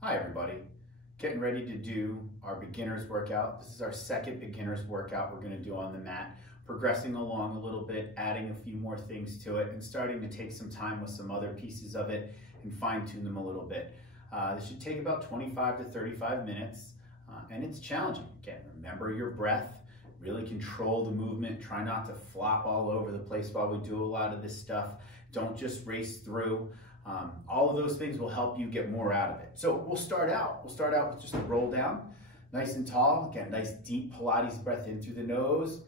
Hi everybody, getting ready to do our beginner's workout. This is our second beginner's workout we're going to do on the mat, progressing along a little bit, adding a few more things to it and starting to take some time with some other pieces of it and fine tune them a little bit. This should take about 25 to 35 minutes and it's challenging. Again, remember your breath, really control the movement, try not to flop all over the place while we do a lot of this stuff. Don't just race through. All of those things will help you get more out of it. So we'll start out with just a roll down, nice and tall. Again, nice deep Pilates breath in through the nose.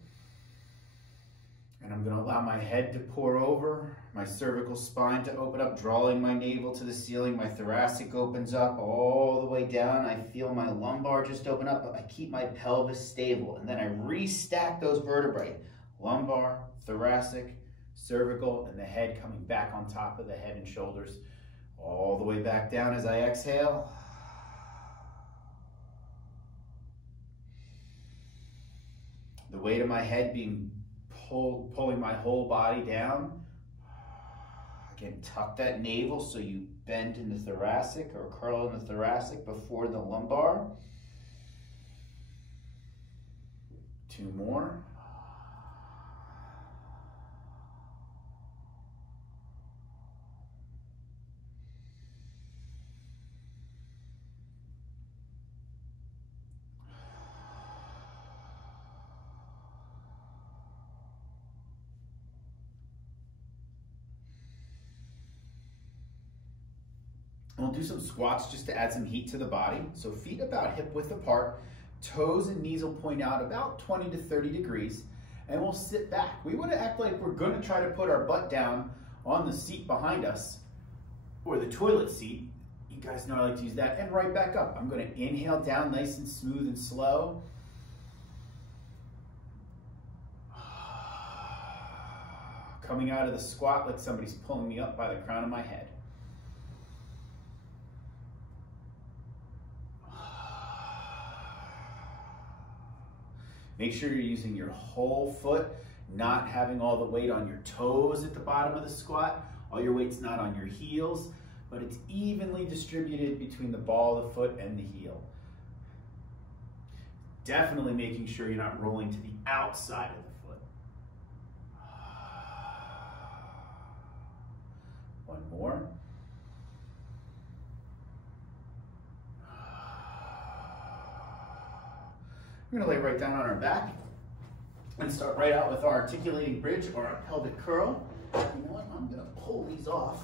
And I'm gonna allow my head to pour over, my cervical spine to open up, drawing my navel to the ceiling. My thoracic opens up all the way down. I feel my lumbar just open up, but I keep my pelvis stable. And then I restack those vertebrae, lumbar, thoracic, cervical, and the head coming back on top of the head and shoulders, all the way back down as I exhale. The weight of my head being pulling my whole body down. Again, tuck that navel so you bend in the thoracic or curl in the thoracic before the lumbar. Two more. And we'll do some squats just to add some heat to the body. So feet about hip width apart, toes and knees will point out about 20 to 30 degrees, and we'll sit back. We want to act like we're going to try to put our butt down on the seat behind us, or the toilet seat. You guys know I like to use that, and right back up. I'm going to inhale down nice and smooth and slow. Coming out of the squat like somebody's pulling me up by the crown of my head. Make sure you're using your whole foot, not having all the weight on your toes at the bottom of the squat. All your weight's not on your heels, but it's evenly distributed between the ball of the foot and the heel. Definitely making sure you're not rolling to the outside of the foot. One more. We're gonna lay right down on our back and start right out with our articulating bridge or our pelvic curl. You know what, I'm gonna pull these off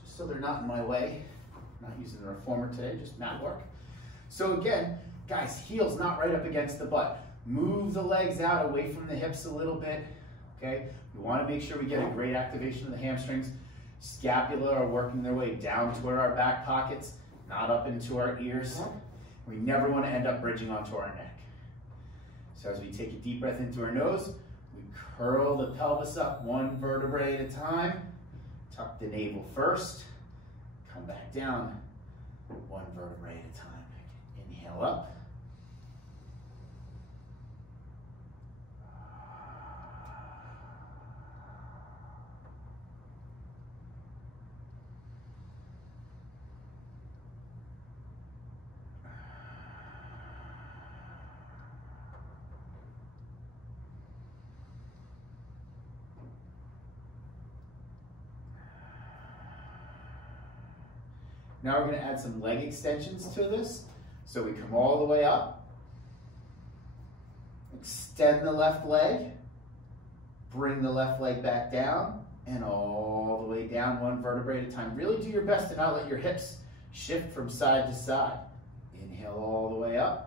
just so they're not in my way. I'm not using the reformer today, just mat work. So again, guys, heels not right up against the butt. Move the legs out away from the hips a little bit, okay? We wanna make sure we get a great activation of the hamstrings. Scapula are working their way down toward our back pockets, not up into our ears. We never want to end up bridging onto our neck. So as we take a deep breath into our nose, we curl the pelvis up one vertebrae at a time. Tuck the navel first. Come back down one vertebrae at a time. Inhale up. Now we're going to add some leg extensions to this. So we come all the way up, extend the left leg, bring the left leg back down, and all the way down one vertebrae at a time. Really do your best to not let your hips shift from side to side. Inhale all the way up.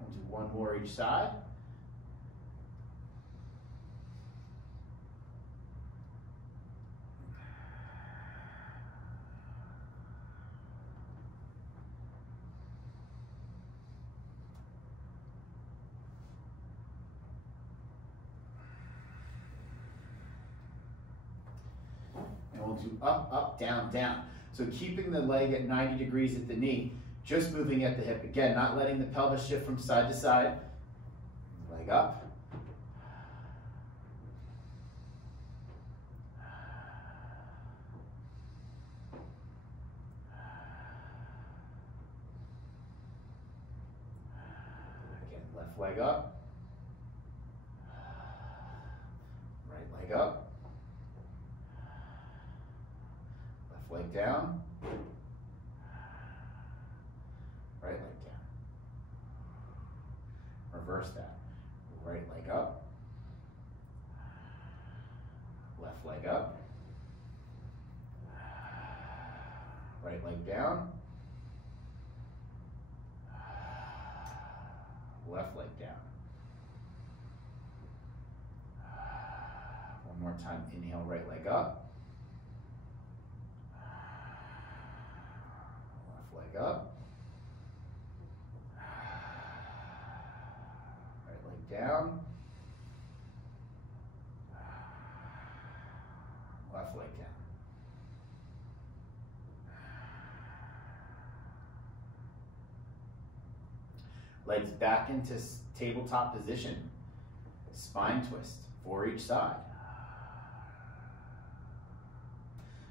We'll do one more each side. to up, up, down, down. So keeping the leg at 90 degrees at the knee, just moving at the hip. Again, not letting the pelvis shift from side to side. Leg up. Again, left leg up. Right leg up. Left leg down. Right leg down. Reverse that. Right leg up. Left leg up. Right leg down. Left leg down. One more time. Inhale, right leg up. Left leg up. Right leg down. Left leg down. Legs back into tabletop position. Spine twist for each side.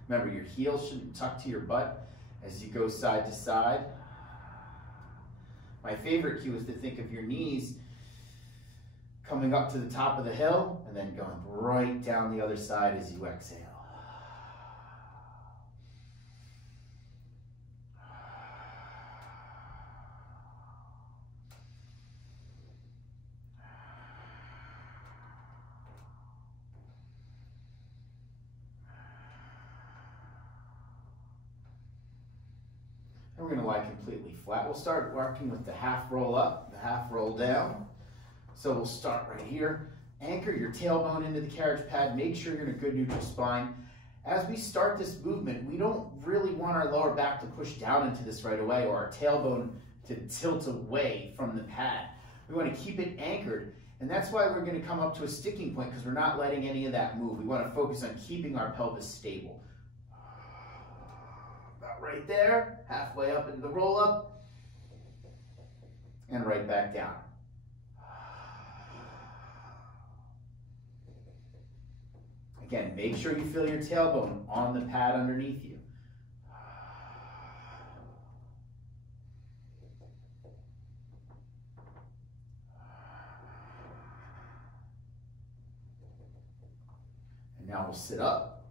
Remember, your heels shouldn't tuck to your butt as you go side to side. My favorite cue is to think of your knees coming up to the top of the hill and then going right down the other side as you exhale. And we're going to lie completely flat. We'll start working with the half roll up, the half roll down. So we'll start right here. Anchor your tailbone into the carriage pad. Make sure you're in a good neutral spine. As we start this movement, we don't really want our lower back to push down into this right away or our tailbone to tilt away from the pad. We want to keep it anchored. And that's why we're going to come up to a sticking point, because we're not letting any of that move. We want to focus on keeping our pelvis stable. About right there, halfway up into the roll up, and right back down. Again, make sure you feel your tailbone on the pad underneath you. And now we'll sit up.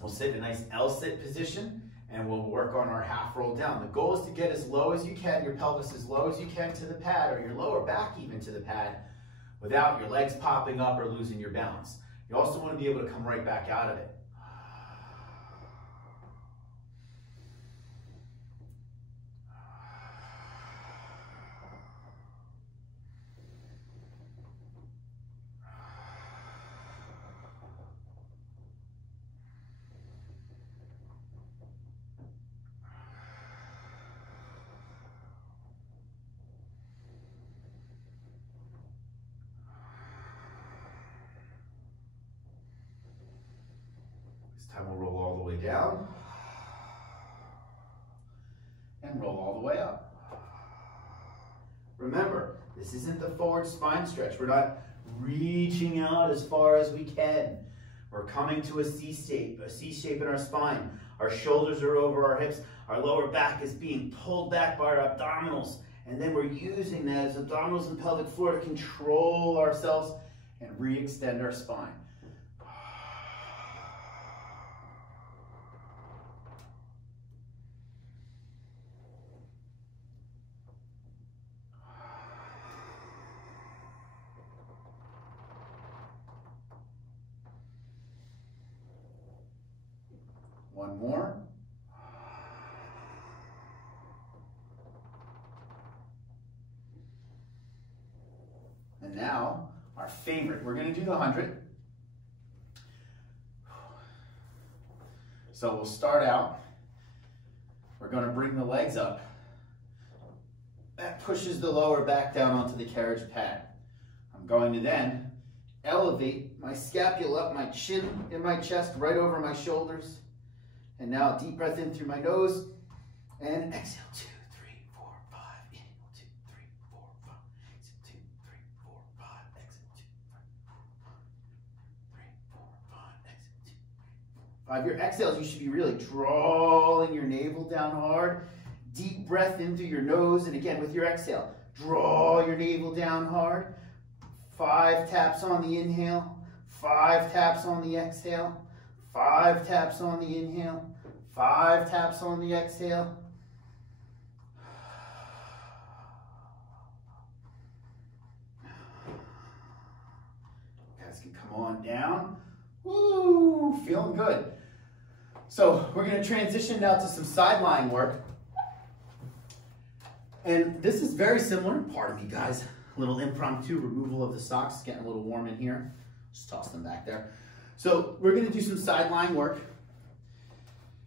We'll sit in a nice L-sit position, and we'll work on our half roll down. The goal is to get as low as you can, your pelvis as low as you can to the pad, or your lower back even to the pad, without your legs popping up or losing your balance. You also want to be able to come right back out of it. Time we'll roll all the way down and roll all the way up. Remember, this isn't the forward spine stretch. We're not reaching out as far as we can. We're coming to a C shape in our spine. Our shoulders are over our hips. Our lower back is being pulled back by our abdominals. And then we're using that as abdominals and pelvic floor to control ourselves and re-extend our spine. One more. And now, our favorite, we're going to do the 100. So we'll start out, we're going to bring the legs up. That pushes the lower back down onto the carriage pad. I'm going to then elevate my scapula up, my chin in my chest, right over my shoulders. And now deep breath in through my nose and exhale, 2, 3, 4, 5. Inhale, 2, 3, 4, 5. Exhale, 2, 3, 4, 5. Exhale, 2, 3, 4, 5. Exhale, 2, 3, 4, 5. Your exhales, you should be really drawing your navel down hard. Deep breath in through your nose. And again, with your exhale, draw your navel down hard. 5 taps on the inhale, 5 taps on the exhale, 5 taps on the inhale, 5 taps on the exhale. Guys can come on down. Woo, feeling good. So we're going to transition now to some side lying work. And this is very similar. Pardon me, guys. A little impromptu removal of the socks. It's getting a little warm in here. Just toss them back there. So we're going to do some side lying work.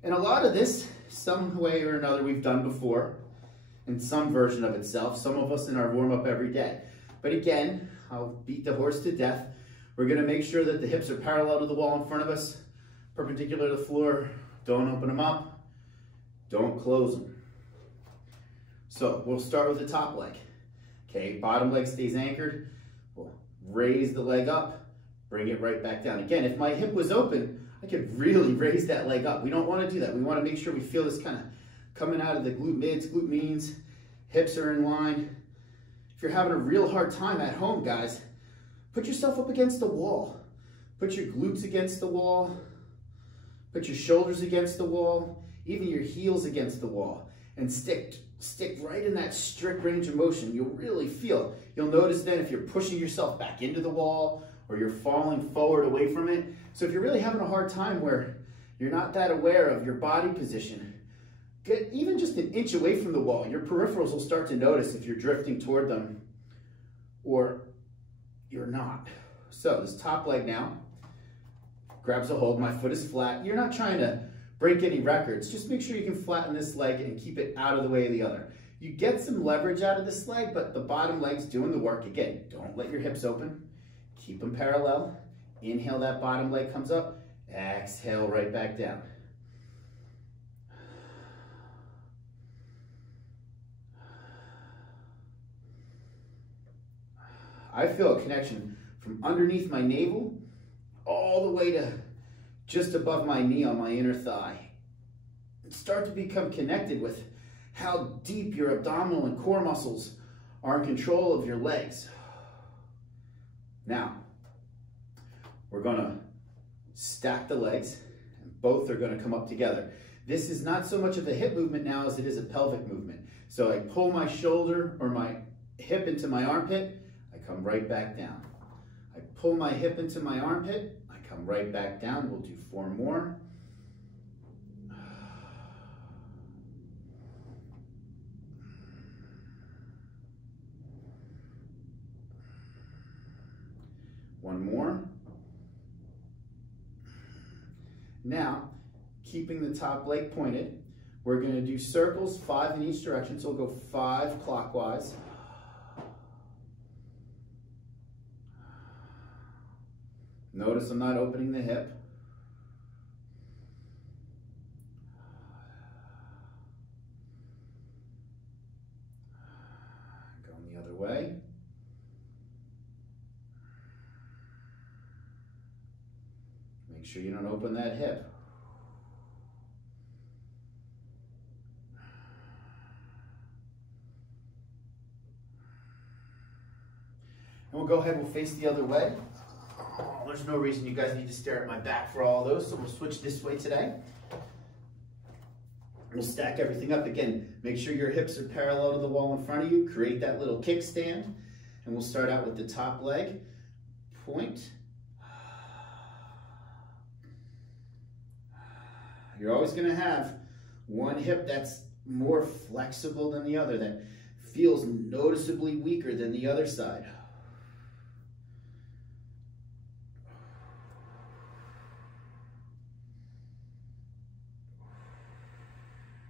And a lot of this, some way or another, we've done before in some version of itself. Some of us in our warm-up every day. But again, I'll beat the horse to death. We're going to make sure that the hips are parallel to the wall in front of us, perpendicular to the floor. Don't open them up. Don't close them. So we'll start with the top leg. Okay, bottom leg stays anchored. We'll raise the leg up, bring it right back down. Again, if my hip was open, I could really raise that leg up. We don't want to do that. We want to make sure we feel this kind of coming out of the glute mids, glute means. Hips are in line. If you're having a real hard time at home, guys, put yourself up against the wall. Put your glutes against the wall. Put your shoulders against the wall. Even your heels against the wall. And stick right in that strict range of motion. You'll really feel. You'll notice then if you're pushing yourself back into the wall or you're falling forward away from it. So if you're really having a hard time where you're not that aware of your body position, get even just an inch away from the wall. Your peripherals will start to notice if you're drifting toward them or you're not. So this top leg now grabs a hold. My foot is flat. You're not trying to break any records. Just make sure you can flatten this leg and keep it out of the way of the other. You get some leverage out of this leg, but the bottom leg's doing the work. Again, don't let your hips open. Keep them parallel. Inhale, that bottom leg comes up. Exhale, right back down. I feel a connection from underneath my navel all the way to just above my knee on my inner thigh. Start to become connected with how deep your abdominal and core muscles are in control of your legs. Now, we're gonna stack the legs, and both are gonna come up together. This is not so much of a hip movement now as it is a pelvic movement. So I pull my shoulder or my hip into my armpit, I come right back down. I pull my hip into my armpit, come right back down. We'll do 4 more. One more. Now, keeping the top leg pointed, we're going to do circles, 5 in each direction. So we'll go 5 clockwise. Notice I'm not opening the hip. Going the other way. Make sure you don't open that hip. And we'll go ahead, we'll face the other way. There's no reason you guys need to stare at my back for all those, so we'll switch this way today. We'll stack everything up. Again, make sure your hips are parallel to the wall in front of you. Create that little kickstand. And we'll start out with the top leg. Point. You're always going to have one hip that's more flexible than the other, that feels noticeably weaker than the other side.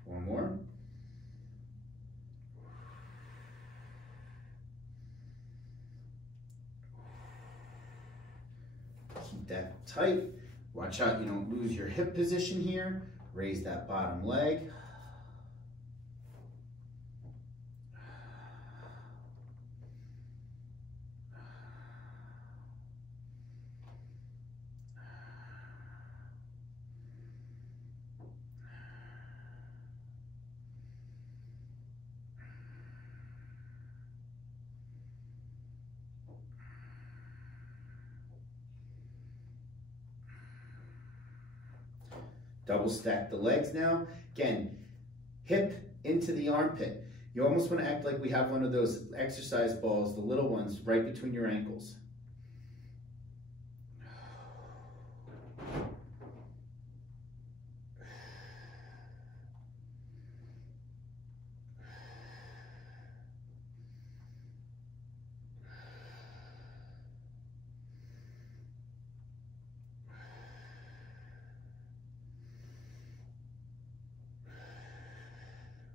One more. Keep that tight. Watch out you don't lose your hip position here. Raise that bottom leg. Double stack the legs now. Again, hip into the armpit. You almost want to act like we have one of those exercise balls, the little ones, right between your ankles.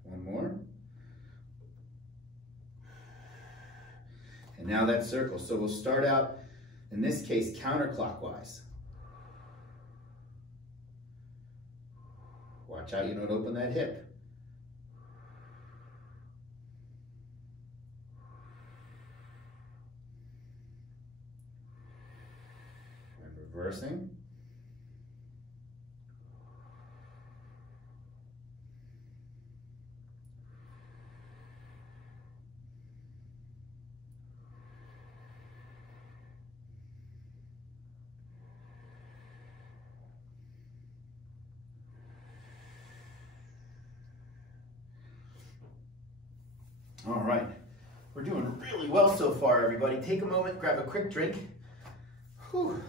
One more. And now that circle. So we'll start out, in this case, counterclockwise. Watch out you don't open that hip. And reversing. All right, we're doing really well so far, everybody. Take a moment, grab a quick drink. Whew.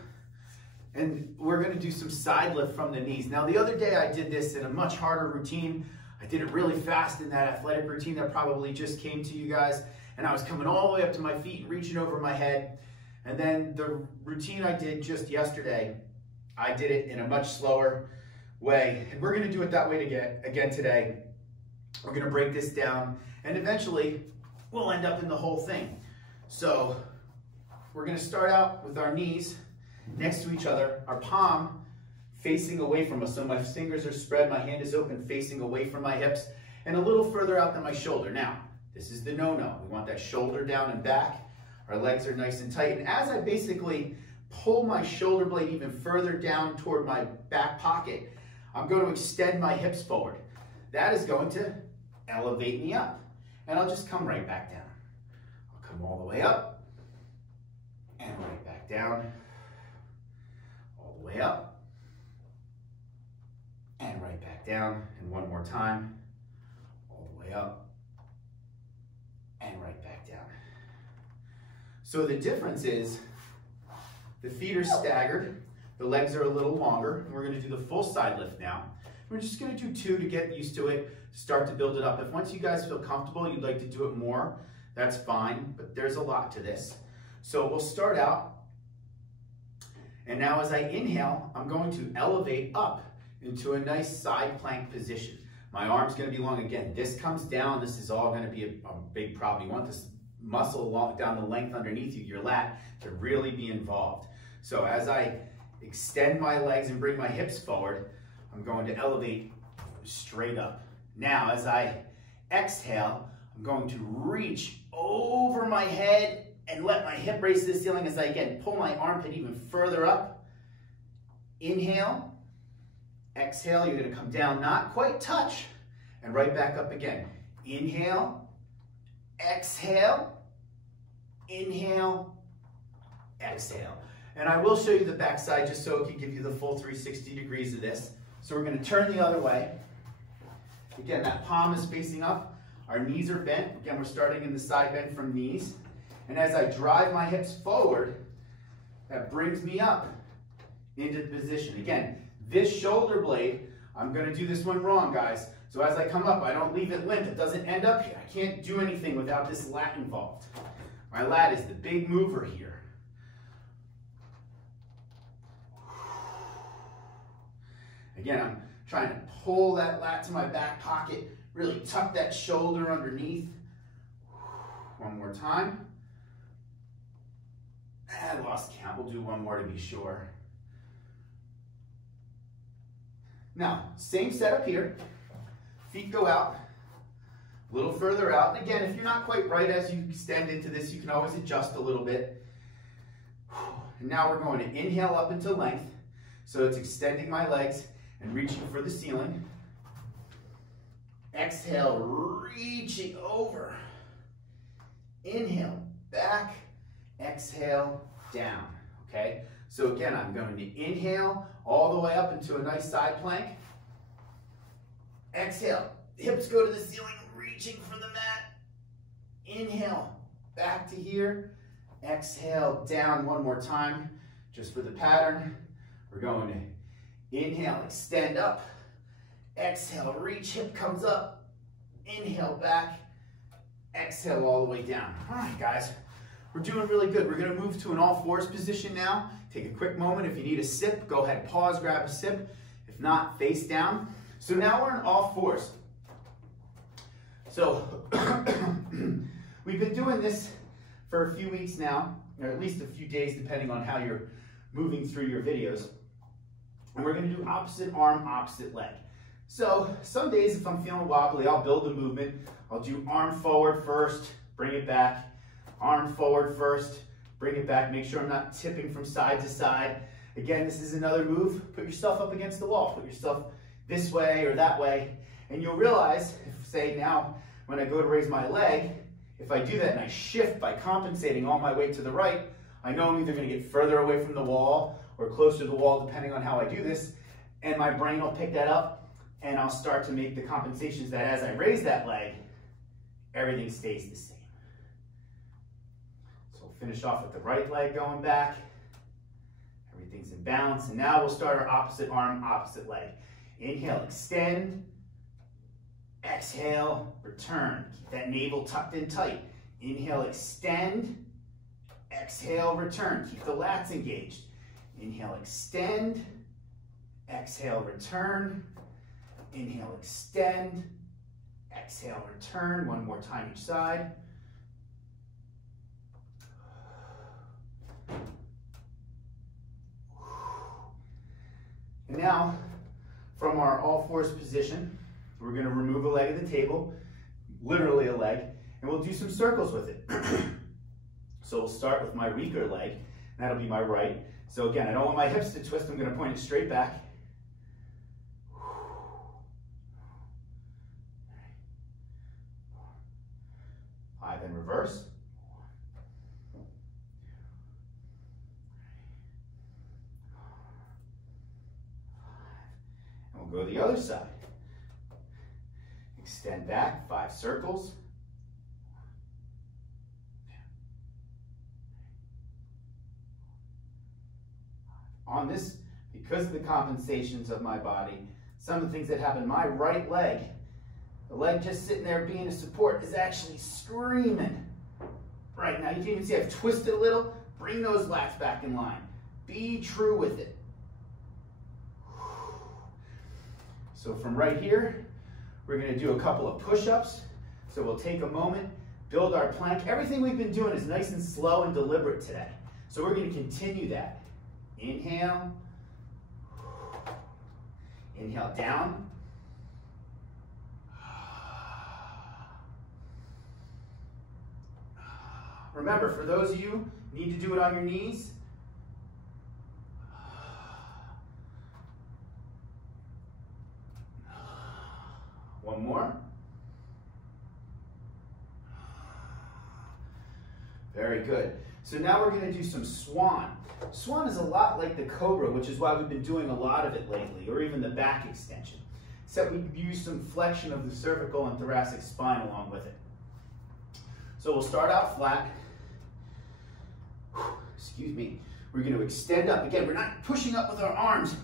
And we're gonna do some side lift from the knees. Now, the other day I did this in a much harder routine. I did it really fast in that athletic routine that probably just came to you guys. And I was coming all the way up to my feet and reaching over my head. And then the routine I did just yesterday, I did it in a much slower way. And we're gonna do it that way again today. We're gonna break this down and eventually we'll end up in the whole thing. So we're gonna start out with our knees next to each other, our palm facing away from us. So my fingers are spread, my hand is open, facing away from my hips and a little further out than my shoulder. Now, this is the no-no. We want that shoulder down and back. Our legs are nice and tight. And as I basically pull my shoulder blade even further down toward my back pocket, I'm going to extend my hips forward. That is going to elevate me up. And I'll just come right back down. I'll come all the way up and right back down. All the way up and right back down. And one more time. All the way up and right back down. So the difference is the feet are staggered, the legs are a little longer, and we're going to do the full side lift now. We're just going to do 2 to get used to it, start to build it up. If once you guys feel comfortable, you'd like to do it more, that's fine, but there's a lot to this. So we'll start out, and now as I inhale, I'm going to elevate up into a nice side plank position. My arm's going to be long again. This comes down, this is all going to be a big problem. You want this muscle along down the length underneath you, your lat, to really be involved. So as I extend my legs and bring my hips forward, I'm going to elevate straight up. Now, as I exhale, I'm going to reach over my head and let my hip raise to the ceiling as I, again, pull my armpit even further up. Inhale, exhale, you're going to come down, not quite touch, and right back up again. Inhale, exhale, inhale, exhale. And I will show you the back side just so it can give you the full 360 degrees of this. So we're going to turn the other way. Again, that palm is facing up. Our knees are bent. Again, we're starting in the side bend from knees. And as I drive my hips forward, that brings me up into position. Again, this shoulder blade, I'm going to do this one wrong, guys. So as I come up, I don't leave it limp. It doesn't end up here. I can't do anything without this lat involved. My lat is the big mover here. Again, I'm trying to pull that lat to my back pocket, really tuck that shoulder underneath. One more time. I lost count. We'll do one more to be sure. Now, same setup here. Feet go out, a little further out. And again, if you're not quite right as you extend into this, you can always adjust a little bit. And now we're going to inhale up into length. So it's extending my legs and reaching for the ceiling. Exhale, reaching over. Inhale, back. Exhale, down. Okay? So again, I'm going to inhale all the way up into a nice side plank. Exhale, hips go to the ceiling, reaching for the mat. Inhale, back to here. Exhale, down one more time, just for the pattern. We're going to inhale, extend up. Exhale, reach, hip comes up. Inhale, back. Exhale, all the way down. All right, guys, we're doing really good. We're gonna move to an all fours position now. Take a quick moment. If you need a sip, go ahead, pause, grab a sip. If not, face down. So now we're in all fours. So we've been doing this for a few weeks now, or at least a few days, depending on how you're moving through your videos. And we're gonna do opposite arm, opposite leg. So some days, if I'm feeling wobbly, I'll build the movement. I'll do arm forward first, bring it back. Arm forward first, bring it back. Make sure I'm not tipping from side to side. Again, this is another move. Put yourself up against the wall. Put yourself this way or that way. And you'll realize, if say now, when I go to raise my leg, if I do that and I shift by compensating all my weight to the right, I know I'm either gonna get further away from the wall or closer to the wall, depending on how I do this. And my brain will pick that up and I'll start to make the compensations that as I raise that leg, everything stays the same. So we'll finish off with the right leg going back. Everything's in balance. And now we'll start our opposite arm, opposite leg. Inhale, extend. Exhale, return. Keep that navel tucked in tight. Inhale, extend. Exhale, return. Keep the lats engaged. Inhale, extend. Exhale, return. Inhale, extend. Exhale, return. One more time each side. And now, from our all fours position, we're going to remove a leg of the table, literally a leg, and we'll do some circles with it. So we'll start with my weaker leg, and that'll be my right. So again, I don't want my hips to twist, I'm going to point it straight back. 5 in reverse. 5. And we'll go the other side. Extend back, 5 circles. On this, because of the compensations of my body, some of the things that happen, my right leg, the leg just sitting there being a support, is actually screaming. Right now, you can even see I've twisted a little. Bring those lats back in line. Be true with it. So from right here, we're going to do a couple of push-ups. So we'll take a moment, build our plank. Everything we've been doing is nice and slow and deliberate today. So we're going to continue that. Inhale. Inhale down. Remember, for those of you who need to do it on your knees, one more. Very good. So now we're going to do some Swan. Swan is a lot like the Cobra, which is why we've been doing a lot of it lately, or even the back extension. Except we use some flexion of the cervical and thoracic spine along with it. So we'll start out flat. Excuse me. We're going to extend up. Again, we're not pushing up with our arms.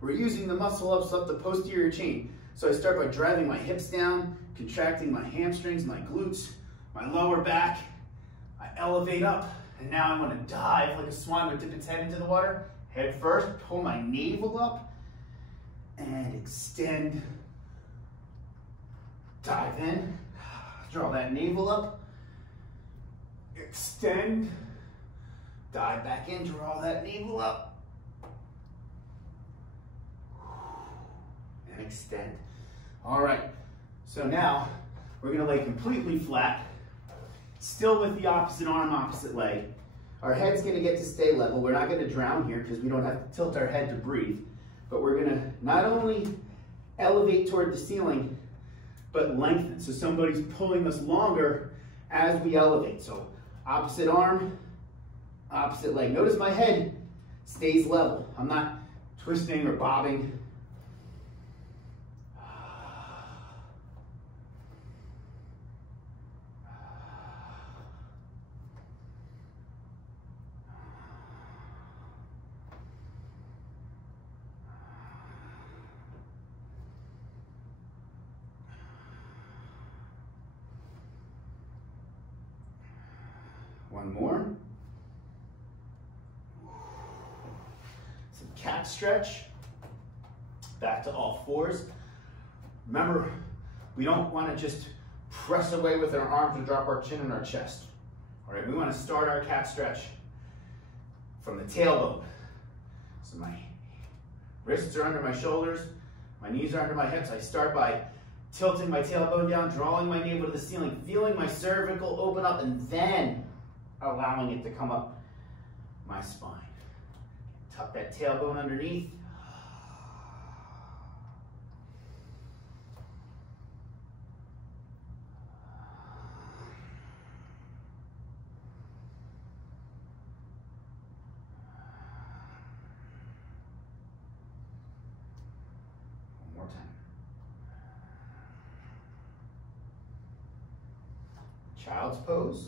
We're using the muscle ups up the posterior chain. So I start by driving my hips down, contracting my hamstrings, my glutes, my lower back. I elevate up, and now I'm going to dive like a swan. I'm going to dip its head into the water. Head first, pull my navel up, and extend. Dive in. Draw that navel up. Extend. Dive back in, draw that navel up. and extend. All right, so now we're gonna lay completely flat, still with the opposite arm, opposite leg. Our head's gonna get to stay level. We're not gonna drown here because we don't have to tilt our head to breathe, but we're gonna not only elevate toward the ceiling, but lengthen. So somebody's pulling us longer as we elevate. So opposite arm, opposite leg. Notice my head stays level. I'm not twisting or bobbing. One more. Some cat stretch. Back to all fours. Remember, we don't want to just press away with our arms and drop our chin in our chest. All right, we want to start our cat stretch from the tailbone. So my wrists are under my shoulders, my knees are under my hips. I start by tilting my tailbone down, drawing my navel to the ceiling, feeling my cervical open up, and then allowing it to come up my spine. Tuck that tailbone underneath. One more time. Child's pose.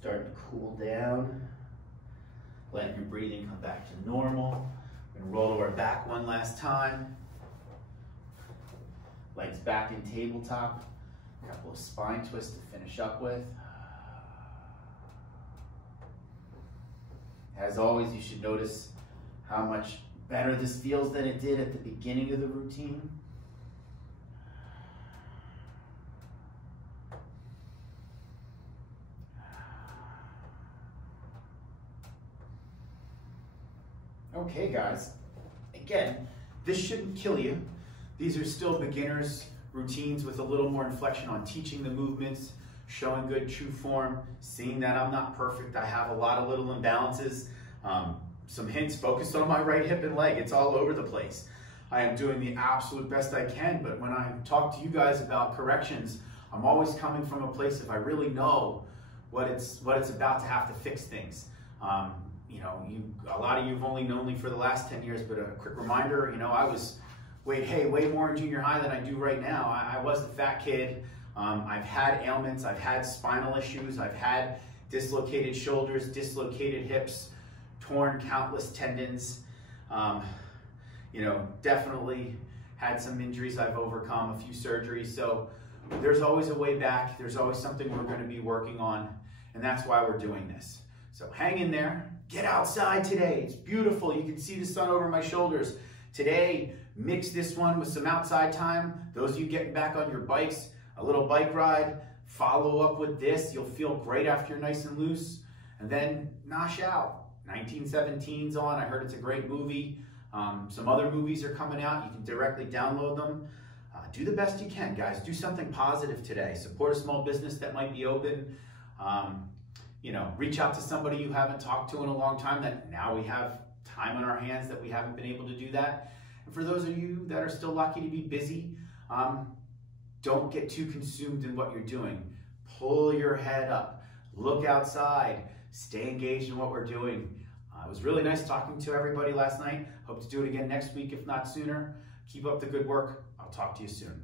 Starting to cool down. Letting your breathing come back to normal. We're gonna roll to our back one last time. Legs back in tabletop. A couple of spine twists to finish up with. As always, you should notice how much better this feels than it did at the beginning of the routine. Okay, guys, again, this shouldn't kill you. These are still beginners routines with a little more inflection on teaching the movements, showing good true form, seeing that I'm not perfect. I have a lot of little imbalances. Some hints focused on my right hip and leg. It's all over the place. I am doing the absolute best I can, but when I talk to you guys about corrections, I'm always coming from a place if I really know what it's about to have to fix things. You know, a lot of you have only known me for the last 10 years, but a quick reminder, you know, I was way more in junior high than I do right now. I was the fat kid. I've had ailments, I've had spinal issues, I've had dislocated shoulders, dislocated hips, torn countless tendons. You know, definitely had some injuries I've overcome, a few surgeries. So there's always a way back. There's always something we're going to be working on, and that's why we're doing this. So hang in there. Get outside today. It's beautiful. You can see the sun over my shoulders. Today, mix this one with some outside time. Those of you getting back on your bikes, a little bike ride, follow up with this. You'll feel great after you're nice and loose. And then nosh out. 1917's on. I heard it's a great movie. Some other movies are coming out. You can directly download them. Do the best you can, guys. Do something positive today. Support a small business that might be open. You know, reach out to somebody you haven't talked to in a long time that now we have time on our hands that we haven't been able to do that. And for those of you that are still lucky to be busy, don't get too consumed in what you're doing. Pull your head up, look outside, stay engaged in what we're doing. It was really nice talking to everybody last night. Hope to do it again next week, if not sooner. Keep up the good work. I'll talk to you soon.